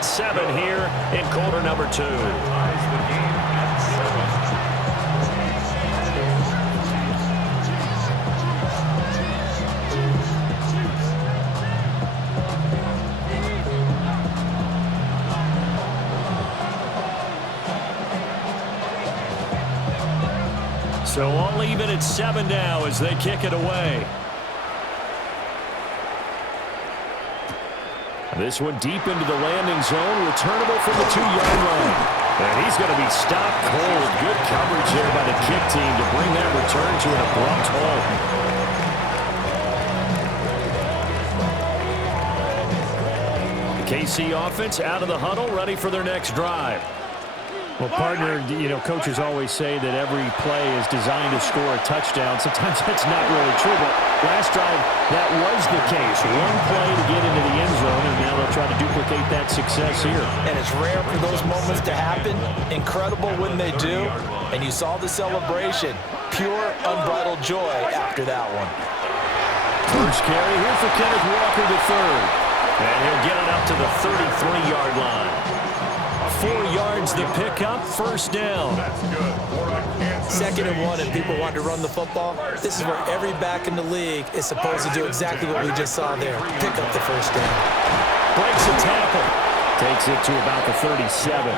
at 7 here in quarter number 2. So all even at 7 now as they kick it away. This one deep into the landing zone, returnable from the 2-yard line. And he's going to be stopped cold. Good coverage there by the kick team to bring that return to an abrupt halt. The KC offense out of the huddle, ready for their next drive. Well, partner, coaches always say that every play is designed to score a touchdown. Sometimes that's not really true, but last drive, that was the case. One play to get into the end zone, and now they'll try to duplicate that success here. And it's rare for those moments to happen. Incredible when they do. And you saw the celebration. Pure, unbridled joy after that one. First carry here for Kenneth Walker III. And he'll get it up to the 33-yard line. 4 yards the pickup, first down. 2nd and 1, and people want to run the football. This is where every back in the league is supposed to do exactly what we just saw there. Pick up the first down. Breaks a tackle. Takes it to about the 37.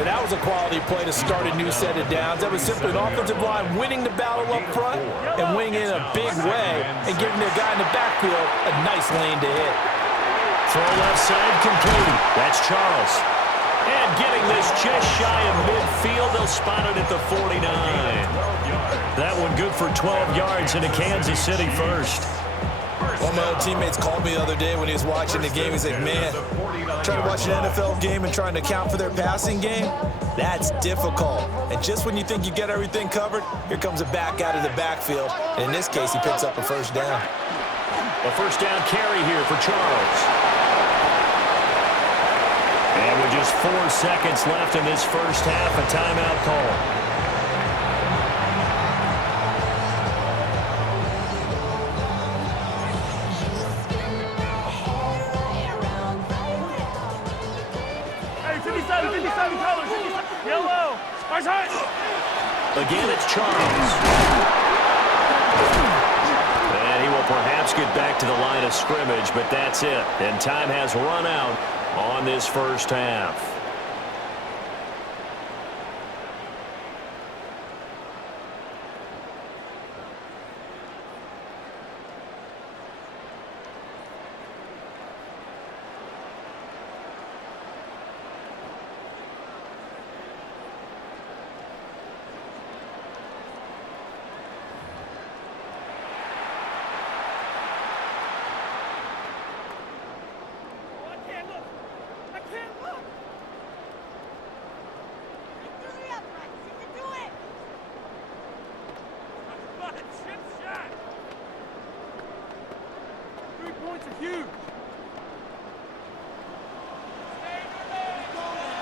And that was a quality play to start a new set of downs. That was simply an offensive line winning the battle up front and winning in a big way and giving their guy in the backfield a nice lane to hit. Throw left side complete. That's Charles. And getting this just shy of midfield. They'll spot it at the 49. That one good for 12 yards into Kansas City first. One of my other teammates called me the other day when he was watching the game. He's like, man, trying to watch an NFL game and trying to account for their passing game, that's difficult. And just when you think you get everything covered, here comes a back out of the backfield. And in this case, he picks up a first down. A first down carry here for Charles. And with just 4 seconds left in this first half, a timeout call. Hey, 57 colors, 57, yellow, our side. Again, it's Charles. And he will perhaps get back to the line of scrimmage, but that's it. And time has run out on this first half.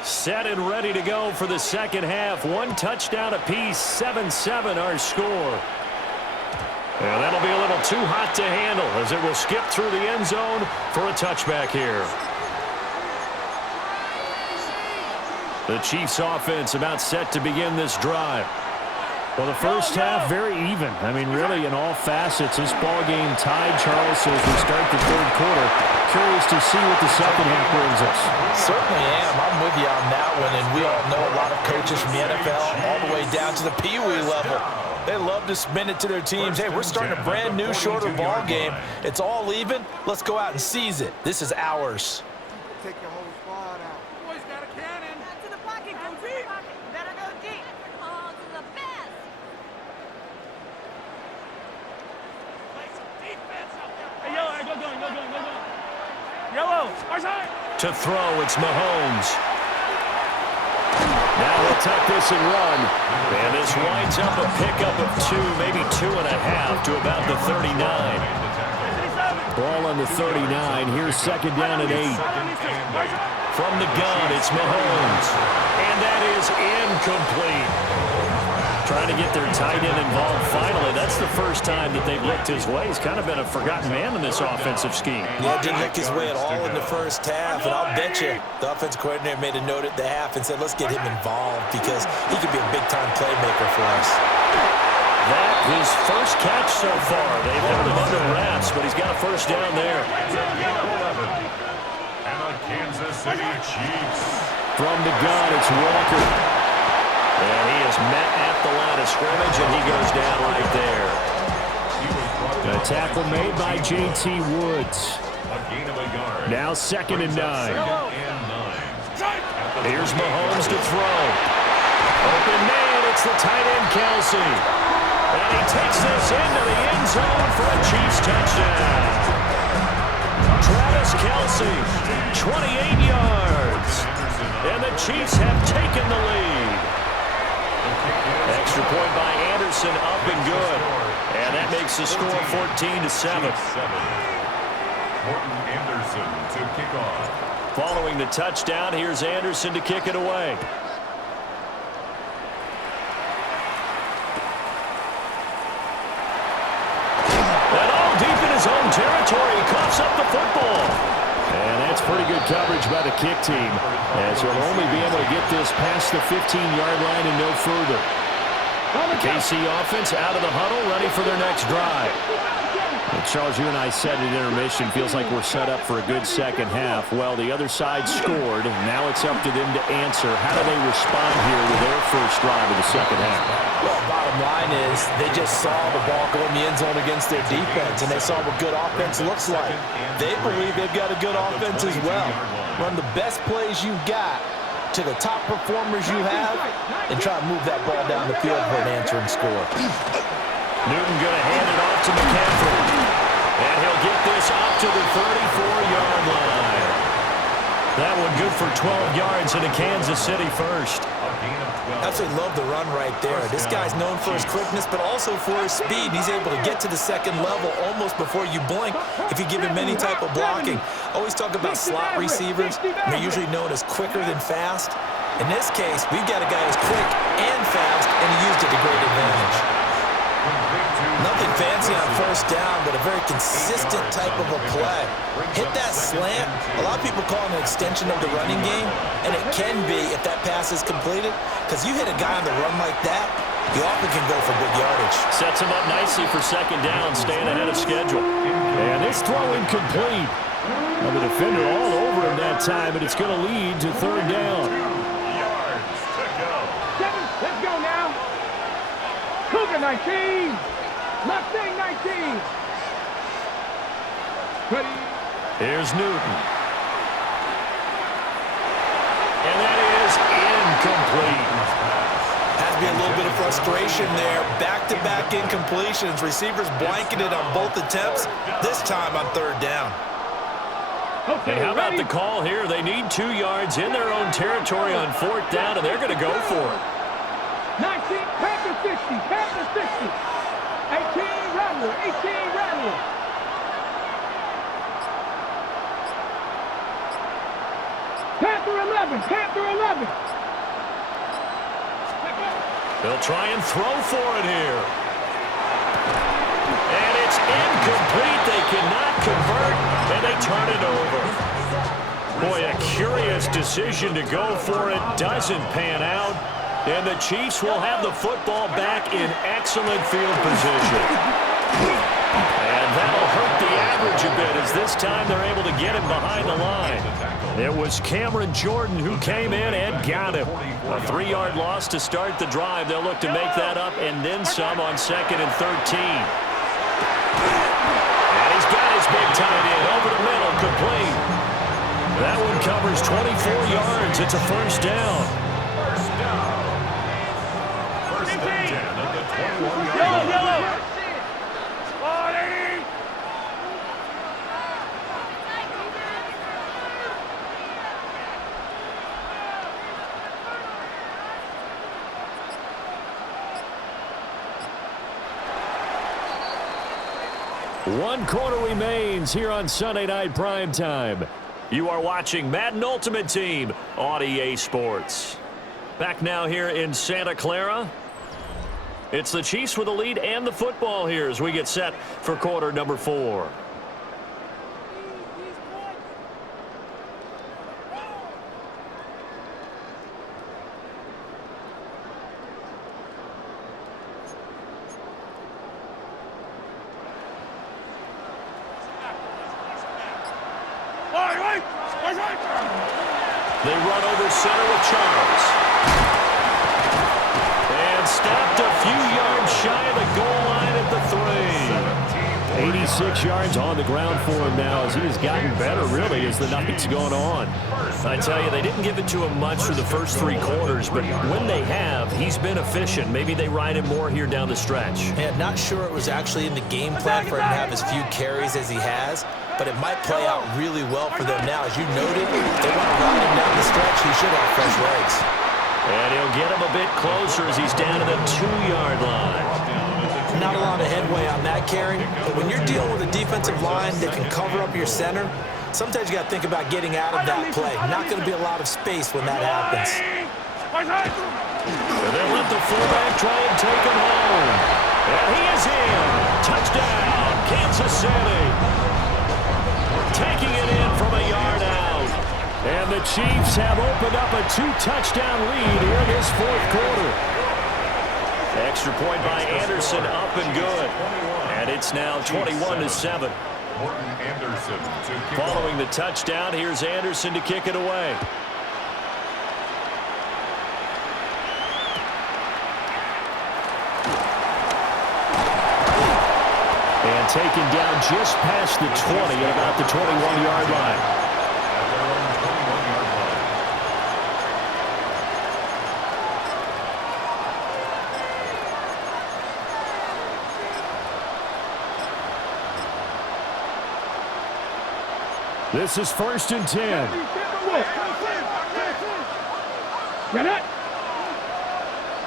Set and ready to go for the second half. 1 touchdown apiece, 7-7 our score. And that'll be a little too hot to handle as it will skip through the end zone for a touchback here. The Chiefs offense about set to begin this drive. Well, the first half, very even. I mean, really, in all facets, this ball game tied, Charles, so as we start the third quarter. Curious to see what the second half brings us. Certainly am. I'm with you on that one, and we all know a lot of coaches from the NFL all the way down to the Pee Wee level. They love to spin it to their teams. Hey, we're starting a brand new, shorter ball game. It's all even. Let's go out and seize it. This is ours. Take your whole squad out. Boys got a cannon. To the pocket, go deep. Better go deep. Oh, to the best. Play some defense out there. Hey, yellow, go going. Yellow, our side. To throw, it's Mahomes. Now he'll tuck this and run. And this winds up a pickup of 2, maybe 2.5 to about the 39. Ball on the 39. Here's second down and 8. From the gun, it's Mahomes. And that is incomplete. Trying to get their tight end involved finally. That's the first time that they've looked his way. He's kind of been a forgotten man in this offensive scheme. Yeah, didn't look his way at all in the first half. And I'll bet you the offensive coordinator made a note at the half and said, let's get him involved because he could be a big-time playmaker for us. That his first catch so far. They've held him under wraps, but he's got a first down there. And the Kansas City Chiefs. From the gun, it's Walker. And he is met at the line of scrimmage, and he goes down right there. A tackle made by J.T. Woods. Now 2nd and 9. Here's Mahomes to throw. Open man, it's the tight end Kelsey. And he takes this into the end zone for a Chiefs touchdown. Travis Kelsey, 28 yards. And the Chiefs have taken the lead. Extra point by Anderson, up and good. And that makes the score 14-7. Morton Anderson to kick off. Following the touchdown, here's Anderson to kick it away. And all deep in his own territory, he coughs up the football. And that's pretty good coverage by the kick team, as he'll only be able to get this past the 15-yard line and no further. The KC offense out of the huddle, ready for their next drive. Well, Charles, you and I said at intermission, feels like we're set up for a good second half. Well, the other side scored. Now it's up to them to answer. How do they respond here with their first drive of the second half? Well, bottom line is they just saw the ball go in the end zone against their defense, and they saw what good offense looks like. They believe they've got a good offense as well. Run the best plays you've got to the top performers you have and try to move that ball down the field for an answering score. Newton going to hand it off to McCaffrey. And he'll get this up to the 34-yard line. That one good for 12 yards in a Kansas City first. Absolutely love the run right there. This guy's known for his quickness, but also for his speed. He's able to get to the second level almost before you blink if you give him any type of blocking. Always talk about slot receivers. They're usually known as quicker than fast. In this case, we've got a guy who's quick and fast, and he used it to great advantage. Nothing fancy on first down, but a very consistent type of a play. Hit that slant. A lot of people call it an extension of the running game, and it can be if that pass is completed, because you hit a guy on the run like that, he often can go for big yardage. Sets him up nicely for second down, staying ahead of schedule. And this throw incomplete. Well, the defender all over him that time, but it's going to lead to third down. Let's go now. Cougar 19. Mustang 19. Ready. Here's Newton. And that is incomplete. Has to be a little bit of frustration there. Back-to-back incompletions. Receivers blanketed on both attempts, this time on third down. And how about the call here? They need 2 yards in their own territory on fourth down, and they're going to go for it. 19, Panther 60, Panther 60. 18, Rattler, 18, Rattler. Panther 11, Panther 11. They'll try and throw for it here. And it's incomplete. They cannot convert, and they turn it over. Boy, a curious decision to go for it. Doesn't pan out. And the Chiefs will have the football back in excellent field position. And that'll hurt the average a bit, as this time they're able to get him behind the line. It was Cameron Jordan who came in and got him. A 3-yard loss to start the drive. They'll look to make that up and then some on 2nd and 13. And he's got his big tight end over the middle, complete. That one covers 24 yards. It's a first down. One quarter remains here on Sunday Night Primetime. You are watching Madden Ultimate Team on EA Sports. Back now here in Santa Clara. It's the Chiefs with the lead and the football here as we get set for quarter number 4. They run over center with Charles. And stopped a few yards shy of the goal line at the 3. 86 yards on the ground for him now as he has gotten better, really, as the night's gone on. I tell you, they didn't give it to him much for the first 3 quarters, but when they have, he's been efficient. Maybe they ride him more here down the stretch. Man, not sure it was actually in the game plan for him to have as few carries as he has, but it might play out really well for them now. As you noted, they want to ride him down the stretch. He should have fresh legs. And he'll get him a bit closer as he's down to the 2-yard line. Not a lot of headway on that carry, but when you're dealing with a defensive line that can cover up your center, sometimes you got to think about getting out of that play. Not going to be a lot of space when that happens. And they'll let the fullback try and take him home. And he is in. Touchdown, Kansas City. Taking it in from a yard out. And the Chiefs have opened up a 2-touchdown lead here in this 4th quarter. Extra point by Anderson, up and good. And it's now 21-7. Following the touchdown, here's Anderson to kick it away. And taken down just past the 20 at about the 21-yard line. This is 1st and 10. Get it?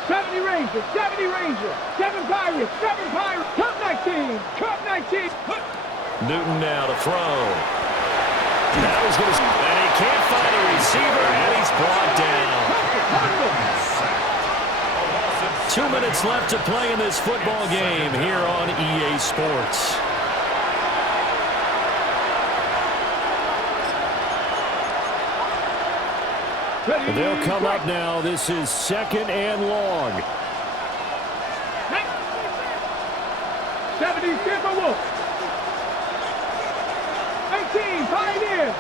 70 Rangers, 70 Rangers, 7 Pirates, 7 Pirates, Cup 19, Cup 19. Newton now to throw. Now he's going to, and he can't find a receiver, and he's brought down. 2 minutes left to play in this football game here on EA Sports. They'll come up now. This is 2nd and long. 70 Timberwolves. 18 Pioneers.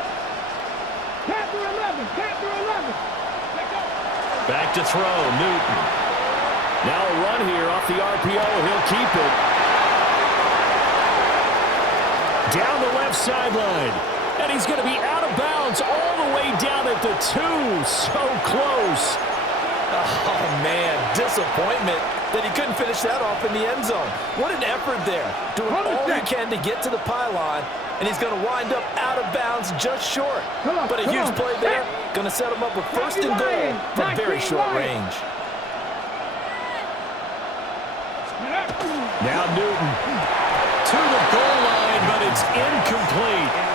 Panther 11, Panther 11. Back to throw, Newton. Now a run here off the RPO. He'll keep it. Down the left sideline. And he's going to be out of bounds all the way down at the 2. So close. Oh, man, disappointment that he couldn't finish that off in the end zone. What an effort there. Doing all he can to get to the pylon, and he's going to wind up out of bounds just short. But a huge play there. Going to set him up with 1st and goal from very short range. Now Newton. To the goal line, but it's incomplete.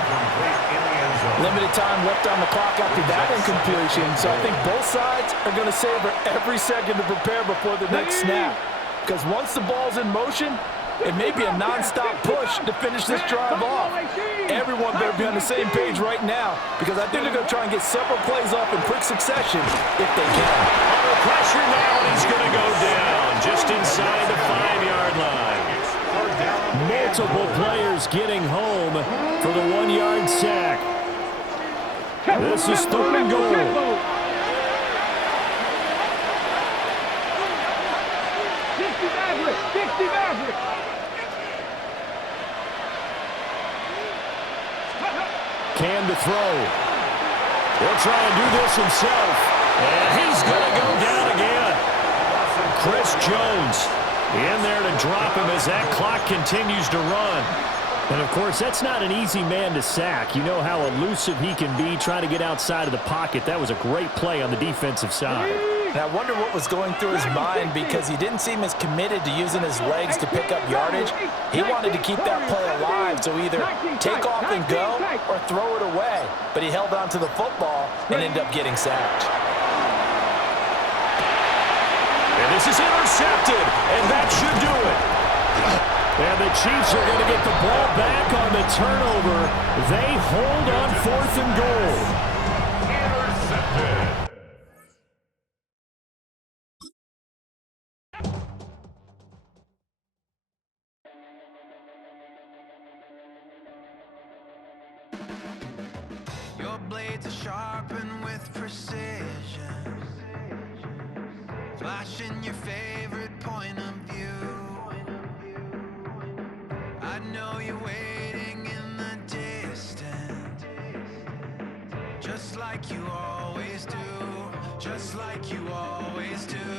Limited time left on the clock after that incompletion, so I think both sides are going to savor every second to prepare before the next snap. Because once the ball's in motion, it may be a non-stop push to finish this drive off. Everyone better be on the same page right now, because I think they're going to try and get several plays off in quick succession if they can. Under pressure now, and he's going to go down just inside the 5-yard line. Multiple players getting home for the 1-yard sack. This is 3rd and goal. 60 Maverick, 60 Maverick. Can to throw. He'll try and do this himself. And he's going to go down again. Chris Jones in there to drop him as that clock continues to run. And, of course, that's not an easy man to sack. You know how elusive he can be trying to get outside of the pocket. That was a great play on the defensive side. And I wonder what was going through his mind, because he didn't seem as committed to using his legs to pick up yardage. He wanted to keep that play alive, so either take off and go or throw it away. But he held on to the football and ended up getting sacked. And this is intercepted, and that should do it. And the Chiefs are going to get the ball back on the turnover. They hold on 4th and goal. Intercepted. Your blades are sharpened with precision, flashing your favorite point of view. I know you're waiting in the distance, just like you always do, just like you always do.